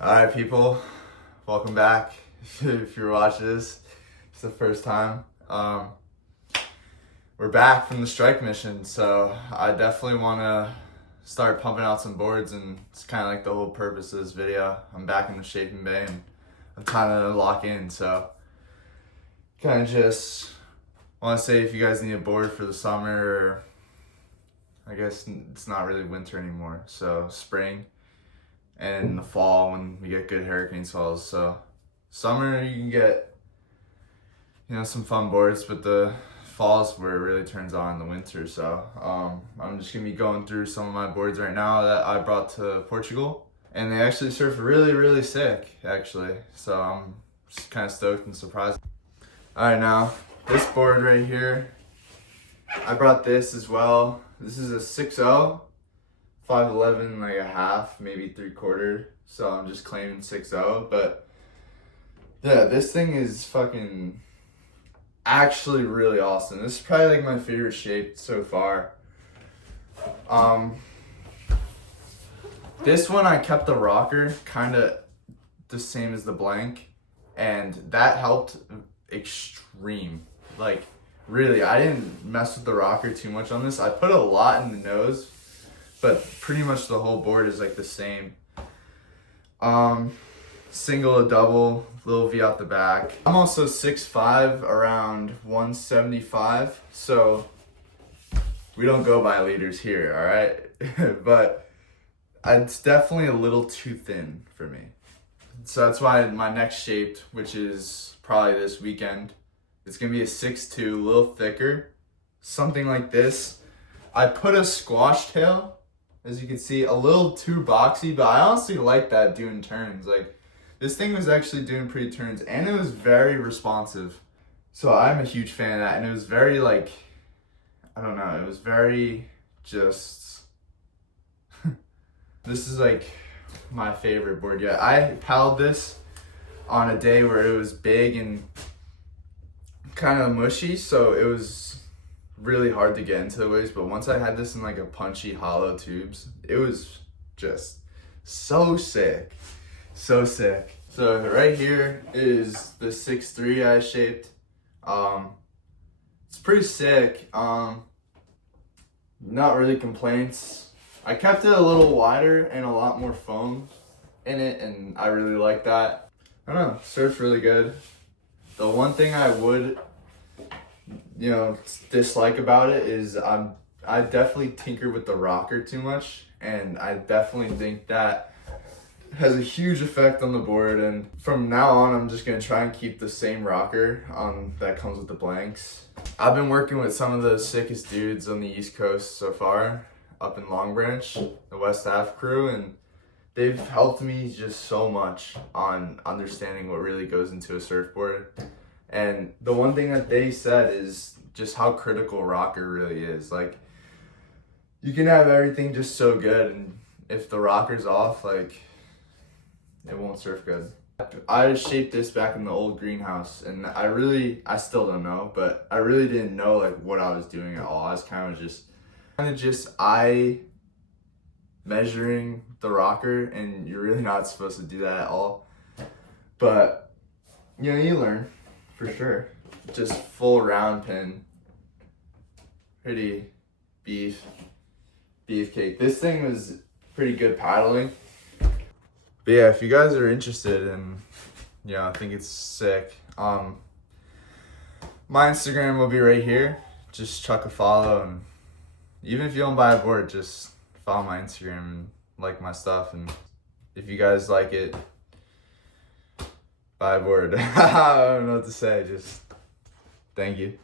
Alright people, welcome back. If you're watching this, it's the first time. We're back from the strike mission, so I definitely want to start pumping out some boards, and it's kind of like the whole purpose of this video. I'm back in the shaping bay and I'm trying to lock in, so kind of just want to say if you guys need a board for the summer, or I guess it's not really winter anymore, so spring and in the fall when we get good hurricane swells. So summer you can get, some fun boards, but the fall's where it really turns on in the winter. So I'm just gonna be going through some of my boards right now that I brought to Portugal, and they actually surf really sick actually. So I'm just kind of stoked and surprised. All right, now this board right here, I brought this as well. This is a 6.0. 5'11", like a half, maybe 3/4. So I'm just claiming 6.0. But yeah, this thing is fucking actually really awesome. This is probably like my favorite shape so far. This one I kept the rocker kind of the same as the blank, and that helped extreme. Like really, I didn't mess with the rocker too much on this. I put a lot in the nose, but pretty much the whole board is like the same. Single to double, little V out the back. I'm also 6'5", around 175, so we don't go by liters here, all right? But it's definitely a little too thin for me. So that's why my next shape, which is probably this weekend, it's gonna be a 6'2", a little thicker, something like this. I put a squash tail, as you can see, a little too boxy, but I honestly like that doing turns. Like, this thing was actually doing pretty turns, and it was very responsive. So I'm a huge fan of that, and it was very like, I don't know, it was very just, this is like my favorite board yet. I paddled this on a day where it was big and kind of mushy, so it was really hard to get into the waves. But once I had this in like a punchy hollow tubes, it was just so sick. So right here is the 6'3" I shaped. It's pretty sick. Not really complaints. I kept it a little wider and a lot more foam in it, and I really like that. I don't know, surf's really good. The one thing I would dislike about it is I definitely tinker with the rocker too much, and I definitely think that has a huge effect on the board. And from now on, I'm just gonna try and keep the same rocker that comes with the blanks. I've been working with some of the sickest dudes on the East Coast so far, up in Long Branch, the West Ave crew, and they've helped me just so much on understanding what really goes into a surfboard. And the one thing that they said is just how critical rocker really is. Like, you can have everything just so good, and if the rocker's off, like, it won't surf good. I shaped this back in the old greenhouse, and I still don't know, but I really didn't know like what I was doing at all. I was kind of just eye measuring the rocker, and you're really not supposed to do that at all. But you learn. For sure. Just full round pin. Pretty beefcake. This thing was pretty good paddling. But yeah, if you guys are interested and I think it's sick, my Instagram will be right here. Just chuck a follow, and even if you don't buy a board, just follow my Instagram and like my stuff, and if you guys like it, buy a board. I don't know what to say, just thank you.